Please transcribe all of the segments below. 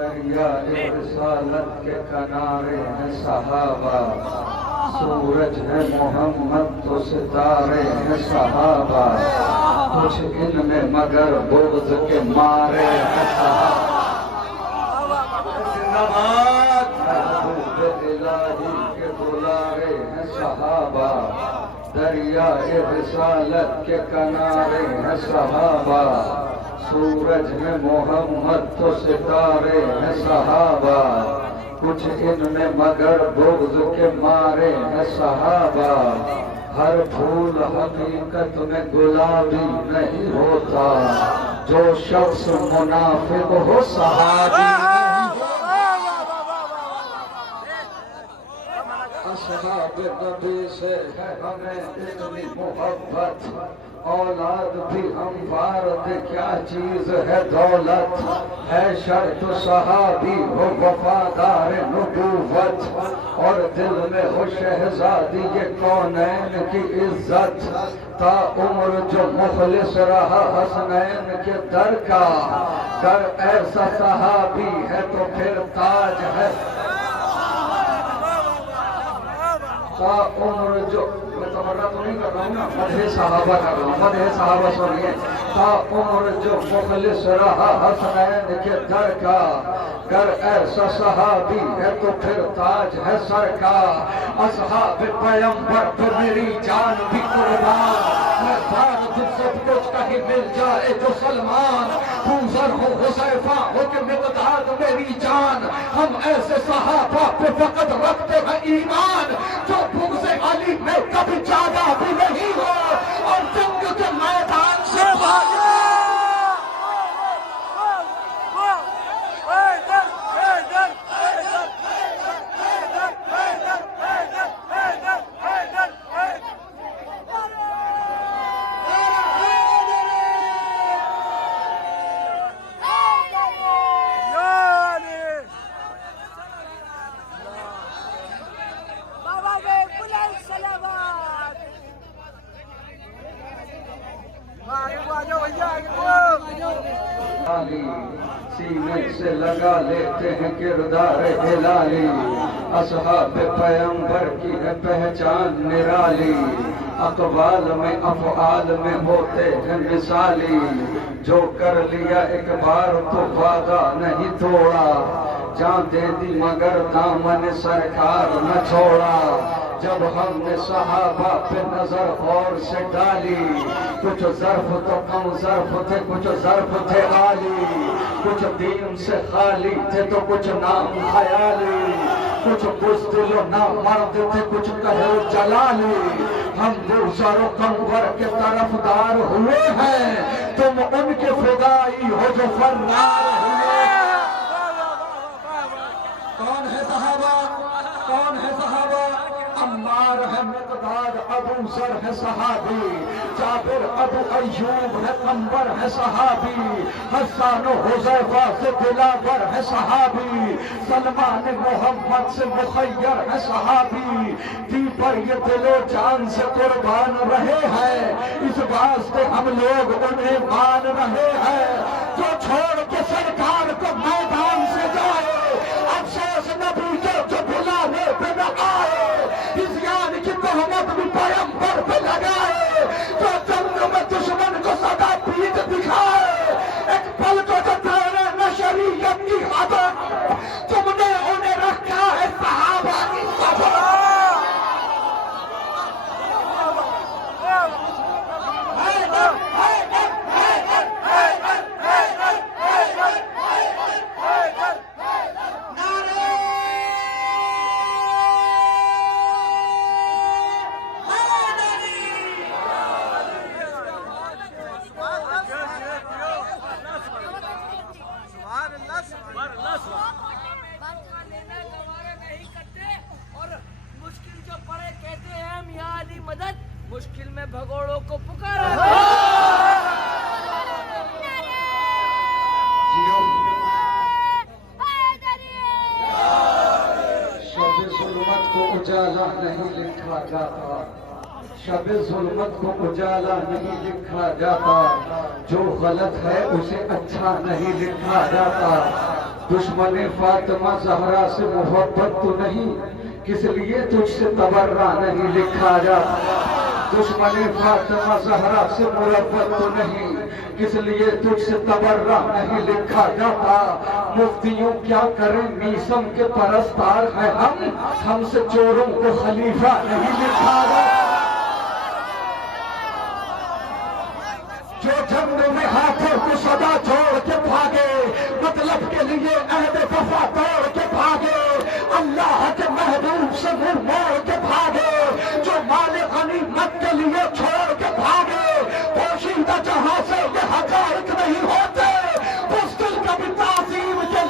دریائے رسالت کے کنارے ہیں صحابہ، سورج ہے محمد تو ستارے ہیں صحابہ، کچھ ان میں مگر بغض کے مارے ہیں صحابہ۔ محبوب الہی کے دلارے ہیں صحابہ، دریائے رسالت کے کنارے ہیں صحابہ، سورج میں محمد تو ستارے ہیں صحابہ، کچھ ان میں مگر بغض کے مارے ہیں صحابہ۔ ہر پھول حقیقت میں گلابی نہیں ہوتا، جو شخص منافق ہو صحابی اصحاب نبی سے ہے ہمیں اتنی محبت، اولاد بھی ہموار دے کیا چیز ہے دولت، ہے شرط صحابی ہو وفادار نبوت، اور دل میں ہو شہزادی یہ کونین کی عزت، تا عمر جو مخلص رہا حسنین کے در کا، گر ایسا صحابی ہے تو پھر تاج ہے، تا عمر جو میں تمرہ تو نہیں کر رہا ہوں نا، مدح صحابہ کر رہا ہوں، مدح صحابہ سنیے، تا عمر جو مخلص رہا حسنین کے در کا، گر ایسا صحابی ہے تو پھر تاج ہے سر کا، اصحاب پیمبر پہ میری جان بھی قربان، میں دان دل سب کچھ کہیں مل جائے تو سلمان، پوزر ہو حسیفہ ہو کہ مقداد میری جان، ہم ایسے صحابہ پہ فقط رکھتے ہیں ایمان، جو بغض علی میں کبھی جاگا بھی نہیں ہو اور جنگ کے میدان سے بھاگے۔ سینے سے لگا لیتے ہیں کردار ہلالی، اصحاب پیمبر کی ہے پہچان نرالی، اقوال میں افعال میں ہوتے ہیں مثالی، جو کر لیا ایک بار تو وعدہ نہیں توڑا، جان دے دی مگر دامن سرکار نہ چھوڑا، جب ہم نے صحابہ پہ نظر غور سے ڈالی، کچھ ظرف تو کم ظرف تھے، کچھ ظرف تھے عالی، کچھ دین سے خالی تھے تو کچھ نام خیالی، کچھ بزدل و نامرد تھے کچھ کہے جلالی، ہم بزر و کنور کے طرفدار ہوئے ہیں، تم ان کے فدائی ہو جو فرار ہوئے۔ کون ہے صحابہ؟ کون ہے صحابہ؟ عمار ہے مقداد، ابو ذر ہے صحابی، جابر ابو ایوب ہے قنبر ہے صحابی، حسان و حذیفہ سے دلاور ہے صحابی، سلمان محمد سے مخیر ہے صحابی، دی پر یہ دل و جان سے قربان رہے ہیں، اس واسطے ہم لوگ انہیں مان رہے ہیں، جو چھوڑ کے سرکار کو میدان سے جائے، افسوس نبی جو بھلانے پہ نہ آئے، ہزیان کی تہمت بھی پیمبر پہ لگائے، جو جنگ میں دشمن کو سدا پیٹ دکھائے، ایک پل کو جو تیرے نہ شریعت کی حدت، تم نے انہیں رکھا ہے صحابہ کی صفحہ۔ مشکل میں بھگوڑوں کو پکارا، شب ظلمت کو اجالا نہیں لکھا جاتا، شب ظلمت کو اجالا نہیں لکھا جاتا، جو غلط ہے اسے اچھا نہیں لکھا جاتا، دشمن فاطمہ زہرا سے محبت تو نہیں، کس لیے تجھ سے تبرہ نہیں لکھا جاتا؟ دشمن فاطمہ زہرا سے محبت تو نہیں، کس لیے تجھ سے تبرہ نہیں لکھا جاتا؟ مفتیوں کیا کریں میسم کے پرستار ہیں ہم سے چوروں کو خلیفہ نہیں لکھا جاتا۔ جو جنگ میں ہاتھوں کو صدا چھوڑ کے بھاگے، مطلب کے لیے عہد وفا توڑ کے بھاگے، اللہ کے محبوب سے منہ موڑ کے بھاگے، جو مال غنیمت کے لیے چھوڑ کے بھاگے، پوشیدہ جہاں سے یہ حقائق نہیں ہوتے، اس دل کا بھی تعظیم کے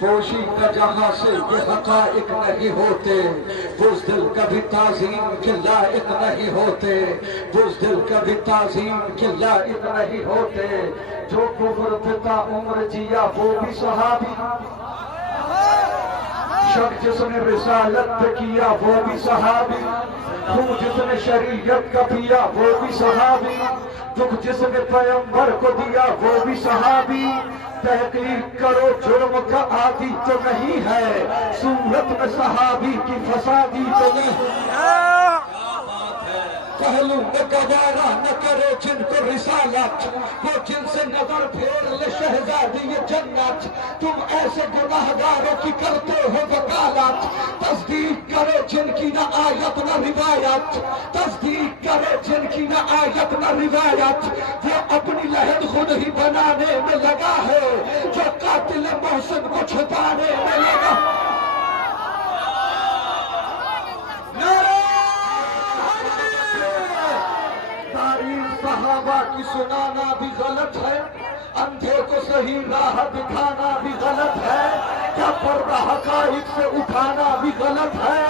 پوشیدہ جہاں سے یہ حقائق نہیں ہوتے، بزدل کبھی تعظیم کے لائق نہیں ہوتے، بزدل کبھی تعظیم کے لائق نہیں ہوتے۔ جو کفر پتا عمر جیا وہ بھی صحابی، شک جس نے رسالت پہ کیا وہ بھی صحابی، خون جس نے شریعت کا پیا وہ بھی صحابی، دکھ جس نے پیغمبر کو دیا وہ بھی صحابی۔ تحقیق کرو جرم کا عادی تو نہیں ہے، صورت میں صحابی کی فسادی تو نہیں ہے۔ پہلو میں گوارا نہ کرے جن کو رسالت، وہ جن سے نظر پھیر لے شہزادی جنت۔ تم ایسے گناہگاروں کی کرتے ہو وکالت، تصدیق کرے جن کی نہ آیت نہ روایت، تصدیق کرے جن کی نہ آیت نہ روایت۔ وہ اپنی لہد خود ہی بنانے میں لگا ہے، جو قاتل محسن کو چھپانے میں لگا۔ صحابہ کی سنانا بھی غلط ہے، اندھے کو صحیح راہ دکھانا بھی غلط ہے، کیا پردہ حقائق سے اٹھانا بھی غلط ہے،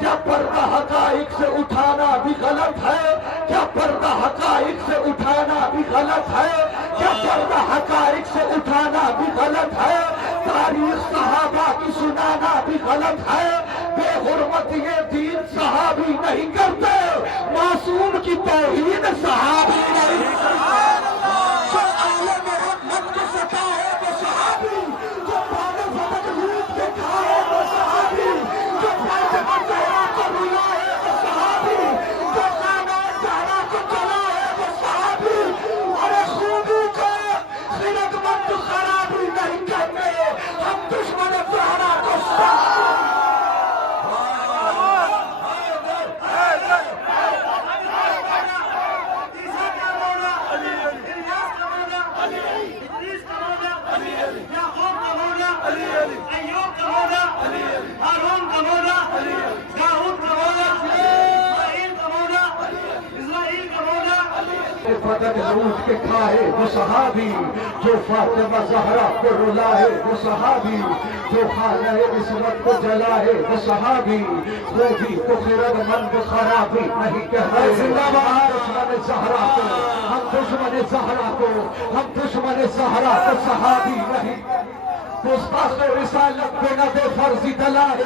کیا پردہ حقائق سے اٹھانا بھی غلط ہے، کیا پردہ حقائق سے اٹھانا بھی غلط ہے، کیا پردہ حقائق سے اٹھانا بھی غلط ہے، تاریخ صحابہ کی سنانا بھی غلط ہے۔ بے حرمت یہ دین صحابی نہیں کرتے، معصوم کی توہین صحابی نہیں کرتے۔ جو عالم رحمت کو ستائے وہ صحابی، جو پانے فتح لوٹ کے کھائے وہ صحابی، جو فاطمہ زہرا کو رلائے وہ صحابی، جو خانہ زہرا کو جلائے وہ صحابی۔ اور خوبی کو خرد مند خرابی نہیں کرتے، ہم دشمن زہرا کو صحابی۔ بدن لوٹ کے کھائے وہ صحابی، جو فاطمہ زہرا کو رلائے وہ صحابی، جو خانہ عصمت کو جلائے وہ صحابی، وہ بھی تو خرد مند خرابی نہیں کہتے۔ زندہ باد دشمن زہرا کو، ہم دشمن زہرا کو، ہم دشمن زہرا کو صحابی نہیں۔ گستاخ رسالت پہ نہ دے فرضی دلائل،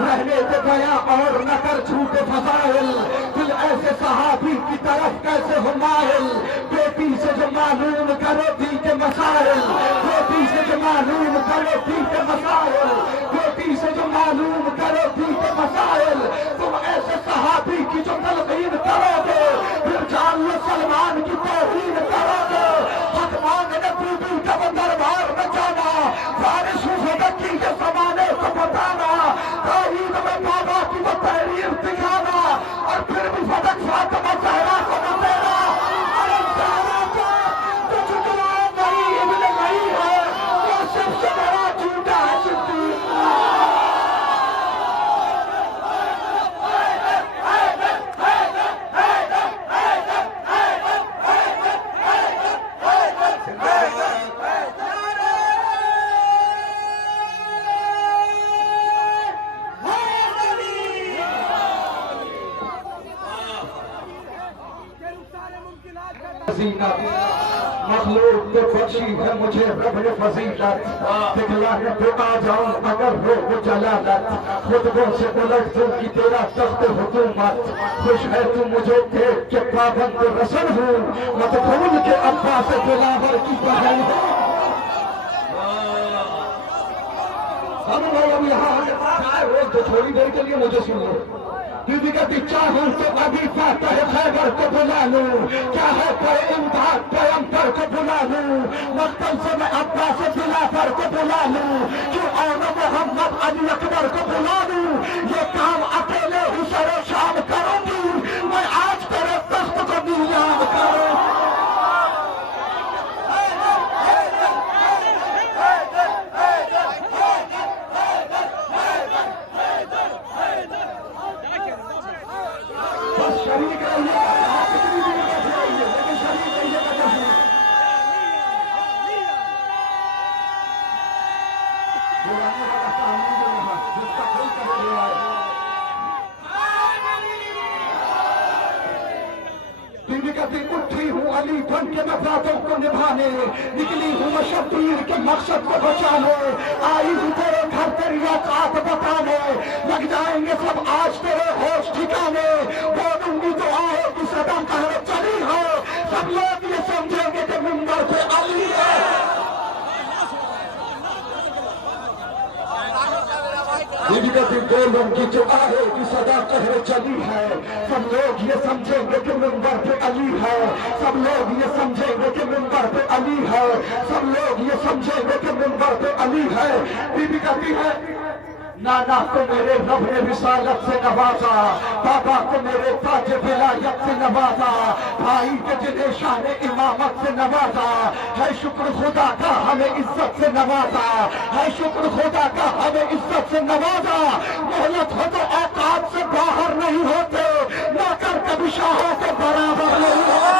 رہنے دے بیاں اور نہ کر جھوٹے فضائل، دل ایسے صحابی کی طرف کیسے ہو مائل، بیٹی سے جو معلوم کرو دی کے مسائل، بیٹی سے جو معلوم کرو دی کے مسائل، بیٹی سے جو معلوم کرو دی کے مسائل۔ تم ایسے صحابی کی جو تلقین کرو گے، پھر جان لو سلمان کی توہین کرو گے۔ حق مانگنے بی بی کا وہ دربار میں جانا، فارس حفظت کی کے زمانے کو بتانا، تاریخ میں بابا کی وہ تحریر دکھانا، اور پھر بھی فتح فاطمہ زہرا کو نہ دینا۔ ارے زہرا کو تو جھکنا نہیں، ابن نہیں ہے، وہ سب سے بڑا جھوٹا ہے صدیق۔ مخلوق نے بخشی ہے مجھے رب فضیلت، دکھلانے پہ آ جاؤں اگر روح جلالت، خطبوں سے الٹ دوں کی تیرا تخت حکومت، خوش ہے تو مجھے دیکھ کے پابند رسل ہوں، مت بھول کے عباس دلاور کی بہن ہوں۔ ہم لوگ اب یہاں روز تو تھوڑی دیر کے لیے مجھے سن لو۔ بی بی کہتی چاہوں تو ابھی فاتح خیبر کو بلا لوں، کیا ہے کوئی امداد پیغمبر کو بلا لوں، مقتل سے میں عباس دلاور کو بلا لوں، کیوں اور محمد علی اکبر کو بلا لوں، یہ کام اکیلے ہی سر و شام کروں گی، میں آج تیرے تخت کو نیلام کروں۔ شریک رہیے کتنی بھی بیٹھ رہیے لیکن شریک رہیے کا جشن جس کا کوئی کہہ رہا ہے۔ بیوی کہتی اٹھی ہوں علی بن کے میں باتوں کو نبھانے، نکلی ہوں میں شبیر کے مقصد کو بچانے، آئی ہوں تیرے گھر تیری اوقات بتانے، لگ جائیں گے سب آج تیرے ہوش ٹھکانے، بولوں گی تو آئے کی صدا قہر چلی ہے، سب لوگ یہ سمجھیں گے کہ منبر پہ علی ہے۔ بیوی کہتی بولوں گی تو آئے کی صدا قہر چلی ہے، سب لوگ یہ سمجھیں گے کہ منبر پہ علی ہے، سب لوگ یہ سمجھیں گے کہ منبر پہ علی ہے، سب لوگ یہ سمجھیں گے کہ منبر پہ علی ہے۔ بیوی کہتی ہے نانا کو میرے رب نے رسالت سے نوازا، بابا کو میرے تاج ولایت سے نوازا، بھائی کے جنہیں شان امامت سے نوازا، ہے شکر خدا کا ہمیں عزت سے نوازا، ہے شکر خدا کا ہمیں عزت سے نوازا، مہلت ہو تو اوقات سے باہر نہیں ہوتے، نوکر کبھی شاہوں کے برابر نہیں ہوتے۔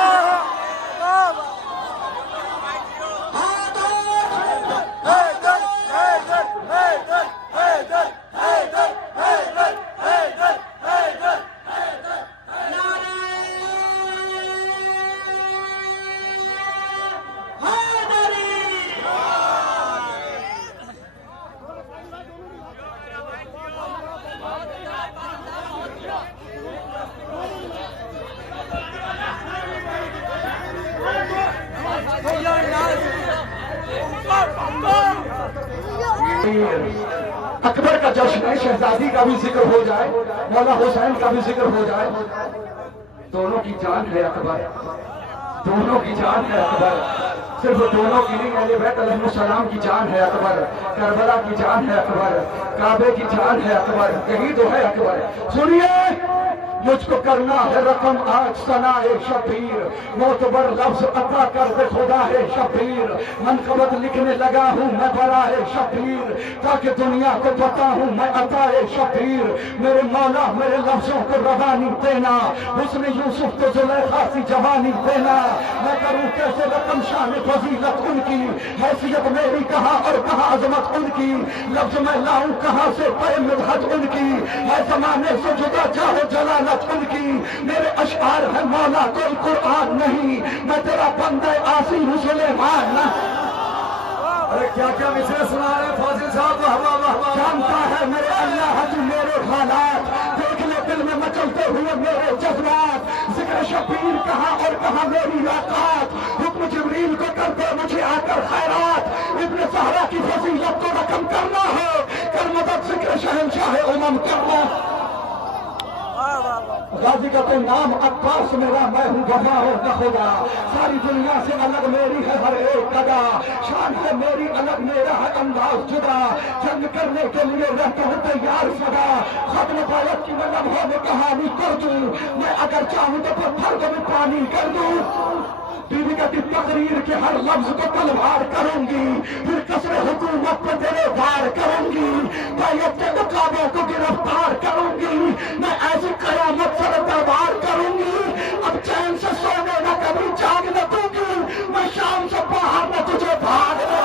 اکبر کا جشن ہے، شہزادی کا بھی ذکر ہو جائے، مولا حسین کا بھی ذکر ہو جائے، دونوں کی جان ہے اکبر، دونوں کی جان ہے اکبر، صرف دونوں کی نہیں، اہل بیت علیہ السلام کی جان ہے اکبر، کربلا کی جان ہے اکبر، کعبے کی جان ہے اکبر، یہی تو ہے اکبر۔ سنیے مجھ کو کرنا ہے رقم آج ثنائے شبیر، معتبر لفظ عطا کر دے خدا ہے شبیر، منقبت لکھنے لگا ہوں میں برائے شبیر، تاکہ دنیا کو پتا ہوں میں عطائے شبیر، میرے مولا میرے لفظوں کو روانی دینا، حسن یوسف تو زلیخا سی جوانی دینا، میں کروں کیسے رقم شان فضیلت ان کی، حیثیت میری کہاں اور کہاں عظمت ان کی، لفظ میں لاؤں کہاں سے پے مدحت ان کی، ہے زمانے سے جدا چاہے جلالت ان کی، میرے اشعار ہے مولا کوئی قرآن نہیں، میں تیرا بندہ آسی ہوں سلیمان نہ۔ ارے کیا کیا مصرع سنا رہے ہیں فاضل صاحب، جانتا ہے میرے اللہ جو میرے حالات، دیکھ لے دل میں مچلتے ہوئے میرے جذبات، ذکر شبیر کہاں اور کہاں میری اوقات، حکم جبریل کو کرتے مجھے آ کر خیرات، ابن زہرا کی فضیلت کو رقم کرنا ہے، کر مدد ذکر شہنشاہ امم کرنا۔ غازی کا تو نام عباس میرا، میں ہوں وفا ہوں نہ خدا، ساری دنیا سے الگ میری ہے ہر ایک ادا، شان ہے میری الگ میرا ہے انداز جدا، جنگ کرنے کے لیے رہتا ہوں تیار سدا، ختم فائد کی میں لمحوں میں کہانی کر دوں، میں اگر چاہوں تو پتھر کو بھی پانی کر دوں، بیوی کہتی تقریر کے ہر لفظ کو تلوار کروں گی، پھر قصر حکومت پہ تیرے وار کروں گی، بیعت کے مقابوں کو گرفتار کروں گی، میں ایسی قیامت سر دربار کروں گی، اب چین سے سونے نہ کبھی جاگ نہ دوں گی، میں شام سے باہر نہ تجھے بھاگ نہ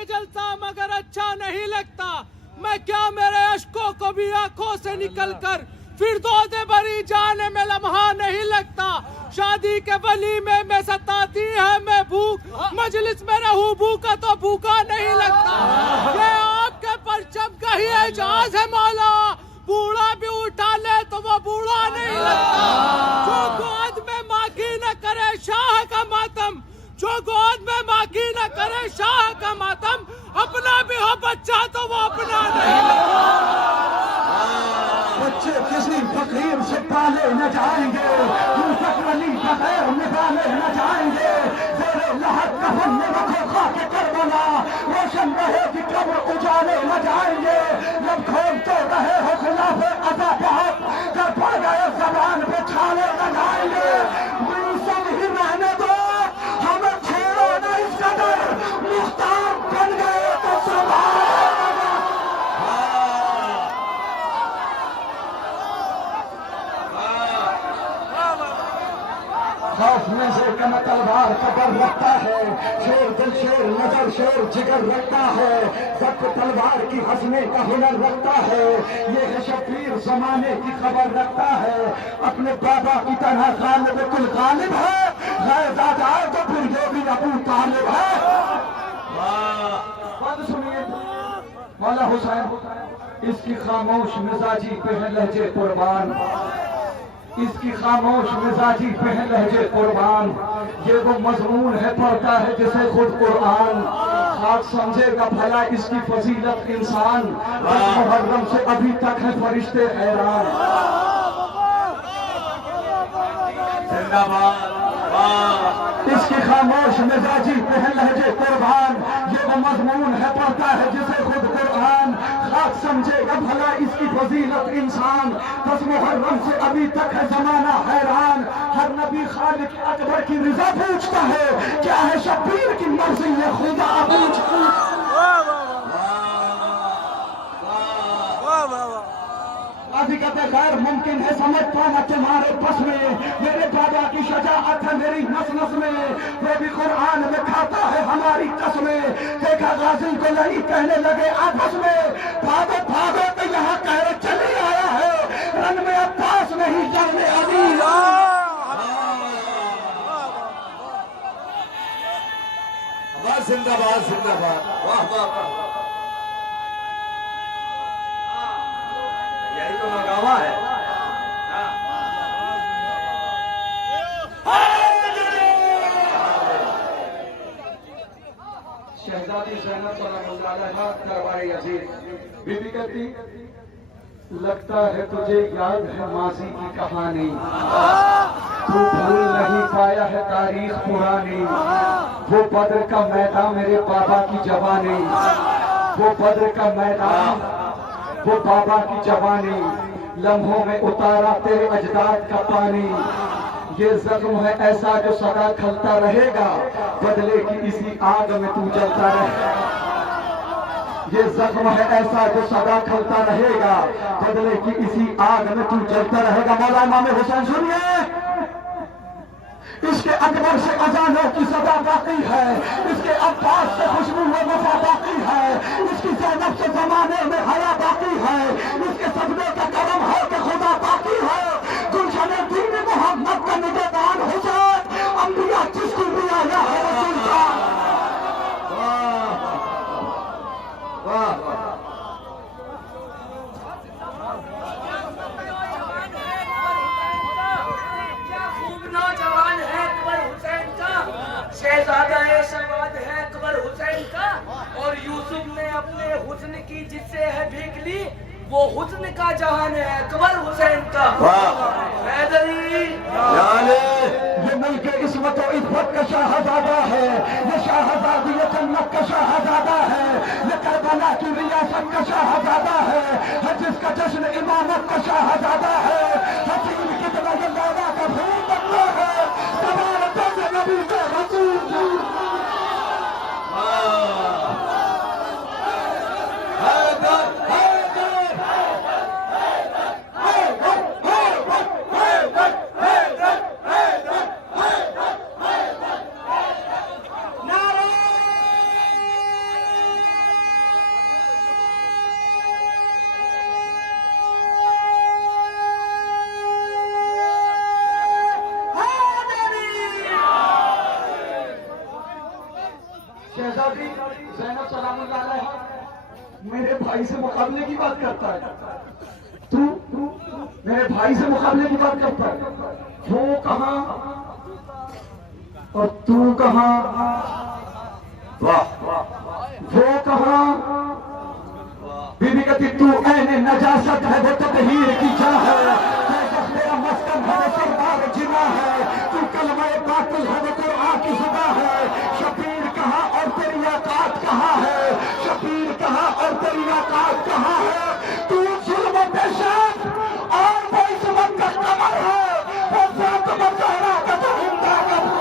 کہ جلتا مگر اچھا نہیں لگتا، میں کیا میرے اشکوں کو بھی آنکھوں سے نکل کر پھر دودھ بری جانے میں لمحہ نہیں لگتا، شادی کے ولیمے میں ستاتی ہے میں بھوک، مجلس میں رہوں بھوکا تو بھوکا نہیں لگتا، یہ آپ کے پرچم کا ہی اعجاز ہے مولا، بوڑھا بھی اٹھا لے تو وہ بوڑھا نہیں لگتا، جو گود میں ماں کی نہ کرے شاہ کا ماتم، جو گود میں ماں کی نہ کرے شاہ کا ماتم، اپنا بھی ہو بچہ تو وہ اپنا نہیں لگتا۔ بچے کسی فقیر سے پالے نہ جائیں گے، یوسف علی بغیر نبھالے نہ جائیں گے، زیر لحد کفن میں رکھو خاک کربلا، روشن رہے کہ قبر اجالے نہ جائیں گے، جب کھولتے رہے ہو خلاف عطا بہت، کر پڑ گئے زبان پہ چھالے نہ جائیں گے، یوسف ہی رہنے دو، ہمیں چھوڑو نہ اس قدر، مختار بن گئے تو سنبھالے۔ خوف میں سے کم تلوار قبر رکھتا ہے، شیر دل شیر نظر شیر جگر رکھتا ہے، ضبط تلوار کی ہنسنے کا ہنر رکھتا ہے، یہ ہے شبیر زمانے کی خبر رکھتا ہے، اپنے بابا کی طرح غالب کل غالب ہے، غیر آ جائے تو پھر یہ بھی ابو طالب ہے۔ بات سنیے مولا حسین، اس کی خاموش مزاجی پہ ہے لہجے قربان، اس کی خاموش مزاجی پہ ہے لہجے قربان، یہ وہ مضمون ہے پڑھتا ہے جسے خود قرآن، خاک سمجھے گا بھلا اس کی فضیلت انسان، بس محرم سے ابھی تک ہے فرشتے حیران۔ زندہ باد، اس کی خاموش مزاجی پہ ہے لہجے قربان، یہ وہ مضمون ہے پڑھتا ہے جسے خود قرآن، خاک سمجھے گا بھلا اس کی فضیلت انسان، بس محرم سے ابھی تک ہے زمانہ حیران، ہر نبی خالق اکبر کی رضا پوچھتا ہے، کیا ہے شبیر کی مرضی یہ خدا پوچھتا ہے۔ حقیقت غیر ممکن ہے سمجھ پانا تمہارے بس میں، میرے بابا کی شجاعت ہے میری نس نس میں، وہ بھی قرآن میں کھاتا ہے ہماری قسمیں، دیکھا غازی کو نہیں کہنے لگے آپس میں، بھاگو بھاگو تو یہاں کہہ چلی آیا ہے، رن میں عباس نہیں جانے علی۔ زندہ باد زندہ باد، واہ واہ واہ، یہی تو مقامہ ہے۔ شہزادی زینب سلام اللہ علیہا دربار یزید، بی بی کہتی لگتا ہے تجھے یاد ہے ماضی کی کہانی، تو بھول نہیں پایا ہے تاریخ پرانی، وہ بدر کا میدان میرے بابا کی جوانی، وہ بدر کا میدان وہ بابا کی جوانی، لمحوں میں اتارا تیرے اجداد کا پانی، یہ زخم ہے ایسا جو سدا کھلتا رہے گا، بدلے کی اسی آگ میں تو جلتا رہے گا، یہ زخم ہے ایسا جو سدا کھلتا رہے گا، بدلے کی اسی آگ میں تو جلتا رہے گا۔ مولا امام حسین سنیے، اس کے اکبر سے اذانوں کی صدا باقی ہے، اس کے عباس سے خوشبو و وفا باقی ہے، اس کی زینب سے زمانے میں حیا باقی ہے، اس کے صدمے کا کرم ہے کہ خدا باقی ہے، گلشن دین محمد کا نگہبان حسین، انبیاء جس کو بھی آیا ہے رسول کا۔ شہزادہ شہباز ہے اکبر حسین کا، اور یوسف نے اپنے حسن کی جس سے ہے بھیگ لی، وہ حسن کا جہان ہے اکبر حسین کا۔ حیدری یہ ملک عصمت و عفت کا شاہزادہ ہے، یہ شاہزادی جنت کا شاہزادہ ہے، یہ کربلا کی ریاست کا شاہزادہ ہے، جس کا جشن امامت کا شاہزادہ ہے، حسین کی طرح یہ مولا کا پھول بنتا ہے، تبارک نبی کے رسول۔ بات کرتا ہے، تو میرے بھائی سے مقابلے کی بات کرتا ہے، وہ کہاں اور تو کہاں، واہ وہ کہاں. بی بی کہتی تو عین نجاست ہے وہ تطہیر کی جا ہے، میرا مسکن ہے وہ سردار جنا ہے، تو کلمہ باطل ہے وہ قرآن کی زباں ہے. شبیر کہاں اور تیری اوقات کہاں ہے، شبیر کہاں اور تیری اوقات کہاں ہے. تو ظلم و دہشت اور وہ عظمت کا قمر ہے، وہ ذات مظاہرہ کا تو ہنداغت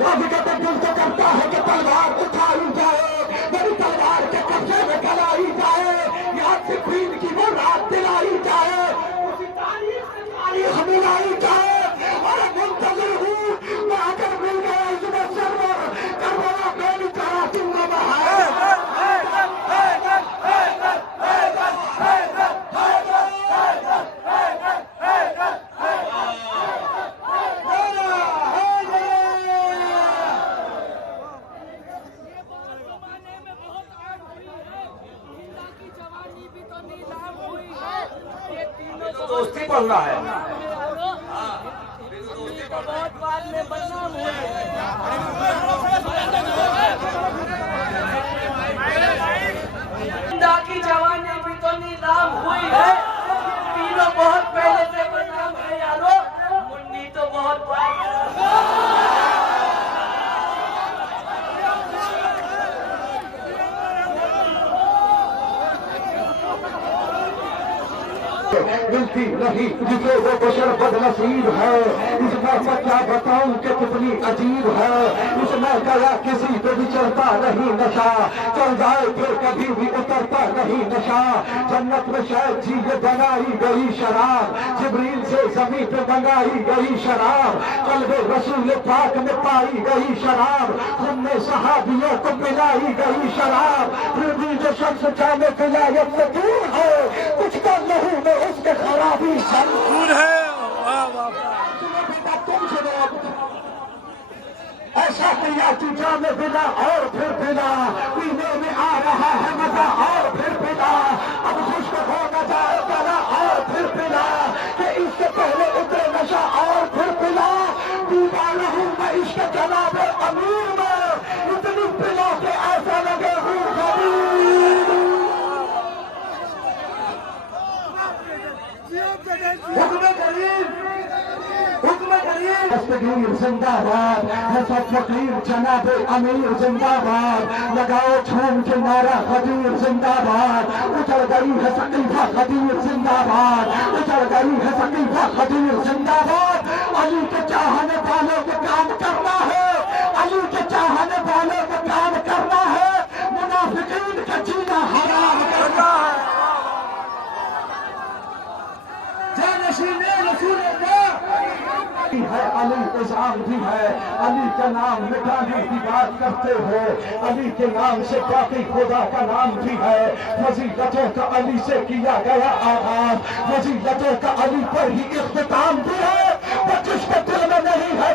راضی کا دل تو کرتا ہے کہ تلوار اٹھائی جائے، میری تلوار کے قبضے میں کلائی جائے، یاد صفین کی وہ رات دلائی جائے، اسی تاریخ سے تاریخ ملائی جائے. اور منتظر ہوں میں اگر مل گیا اس میں سرور کربلا میری کراچی میں بہائے. دوستی پڑھنا ہے. بہت بعد میں بدنام ہوئے. کی جوانی بھی تو نیلام ہوئی ہے، تینوں بہت پہلے سے بدنام ہے یارو، منڈی تو بہت ملتی نہیں جسے وہ بشر بد نصیب ہے. اس میں کیا بتاؤں کہ کتنی عجیب ہے، اس میں گیا کسی پہ بھی چڑھتا نہیں نشہ، چل جائے پھر کبھی بھی اترتا نہیں نشہ. جنت میں شاید جی یہ بنائی گئی شراب، جبریل سے زمین پہ منگائی گئی شراب، قلب رسول پاک میں پائی گئی شراب، خون میں صحابیوں کو پلائی گئی شراب. پھر بھی جو شخص جانے ولایت سے دور ہے، کچھ کا لہو میں اس کے خرابی دور ہے. تم سے ایسا کیا تو جامے بنا اور پھر بنا، پینے میں آ رہا ہے مزہ اور پھر بنا، اب خشک ہو نہ جائے گلا اور پھر بنا، کہ اس سے پہلے اترے نشہ اور پھر بنا. دیوانہ ہوں میں عشق جناب امیر میں، اتنی پلا کے ایسا لگے ہوں غریب. حکم کریم حکم کریم دستگیر زندہ باد ہے، سب فقیر جناب امیر زندہ باد. لگاؤ چھوم کے نعرہ خدیر زندہ باد. اچھل گئی ہے ثقیفہ خدیر زندہ باد، اچھل گئی ہے ثقیفہ خدیر زندہ باد. علی کے چاہنے والوں کو کام کرنا ہے، علی کے چاہنے والوں کو کام کرنا ہے، منافقین کا جینا حرام کرنا ہے. رسول ہے علی اذان بھی ہے، علی کا نام مٹانے کی بات کرتے ہو، علی کے نام سے باقی خدا کا نام بھی ہے. فضیلتوں کا علی سے کیا گیا آغاز، فضیلتوں کا علی پر ہی اختتام بھی ہے. وہ جس کے دل میں نہیں ہے